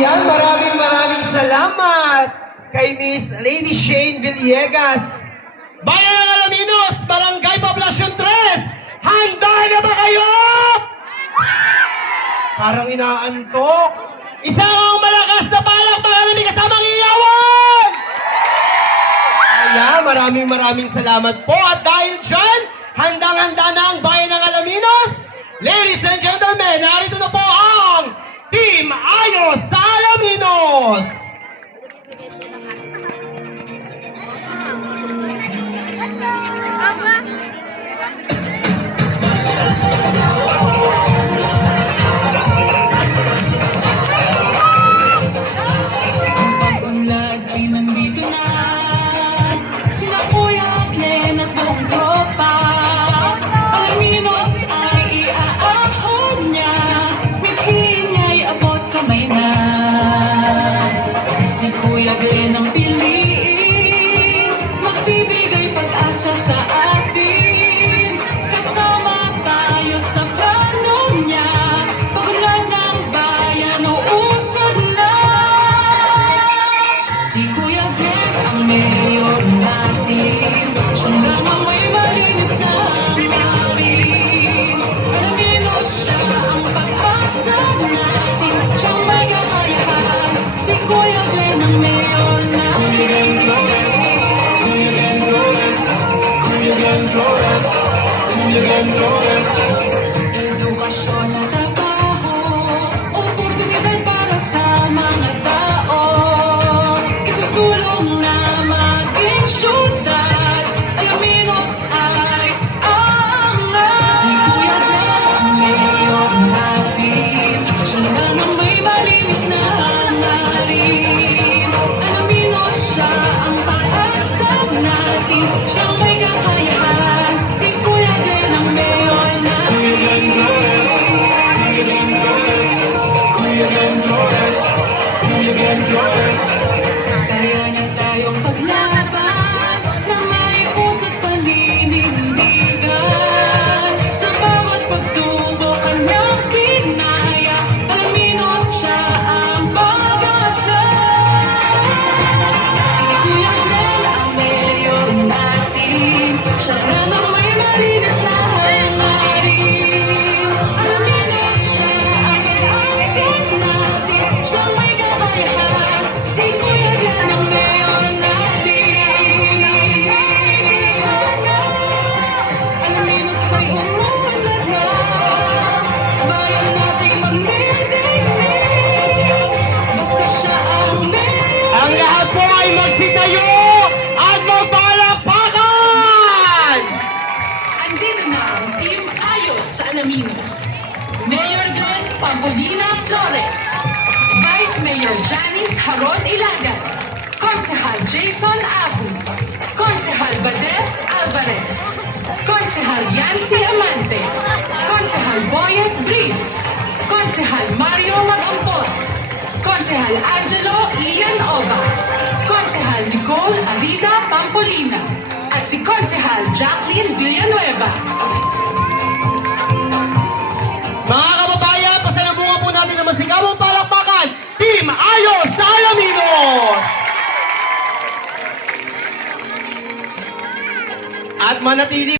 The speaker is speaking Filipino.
Ayan, maraming salamat kay Miss Lady Shane Villegas. Bayan ng Alaminos, Barangay Poblacion 3, handa na ba kayo? Parang inaantok. Isang malakas na palakpakan na may kasamang iyawan! Ayan, maraming salamat po. At dahil dyan, handang-handa na ang Bayan ng Alaminos. Ladies and gentlemen, narito na po ang Team Ayos sa Alaminos! Kuya Glenn ang piliin, magbibigay pag-asa sa atin. Kasama tayo sa plano niya, pagunlad ng bayan uusad na. Si Kuya Glenn ang mayor natin, siya lang ang may malinis na hangin. Alaminos siya ang pag-asa natin, siyang may kakayahan. Si Kuya Glenn ang mayor natin. Edukasyon at trabaho, oportunidad para sa mga tao. Isusulong na maging syudad, Alaminos ay aangat. Si Kuya Glenn ang mayor natin, siya lang ang may malinis na hangarin. Alaminos siya ang pag-asa natin, siyang may kakayahan. Si Kuya Glenn ang mayor natin. Kaya na tayong paglaban na may puso't paninindigan. Sa bawat pagsubok kanyang kinaya, Alaminos siya ang pag-asa. Si Kuya Glenn ang mayor natin, siya lang ang may malinis na hangarin. Alaminos siya ang pag-asa natin, siyang may kakayahan. Si Kuya Glenn ang mayor natin. Alaminos ay umuunlad na, bayan nating magdidinig. Basta siya ang mayor. Ang lahat po ay magsitayo at magpalakpakan! Andito na ang Team Ayos sa Alaminos. Mayor Glenn Pampolina Flores, Vice Mayor Janice Haron Ilagan, Konsehal Jason Abu, Konsehal Badet Alvarez, Konsehal Yancy Amante, Konsehal Boyet Briz, Konsehal Mario Magampon, Konsehal Angelo Ian Oba, Konsehal Nicole Arida Pampolina, at si Konsehal Jacqueline Villanueva. Mga kababayan, pasalubungan po natin ang masigawang palakpakan, Team Ayos sa Alaminos! At manatili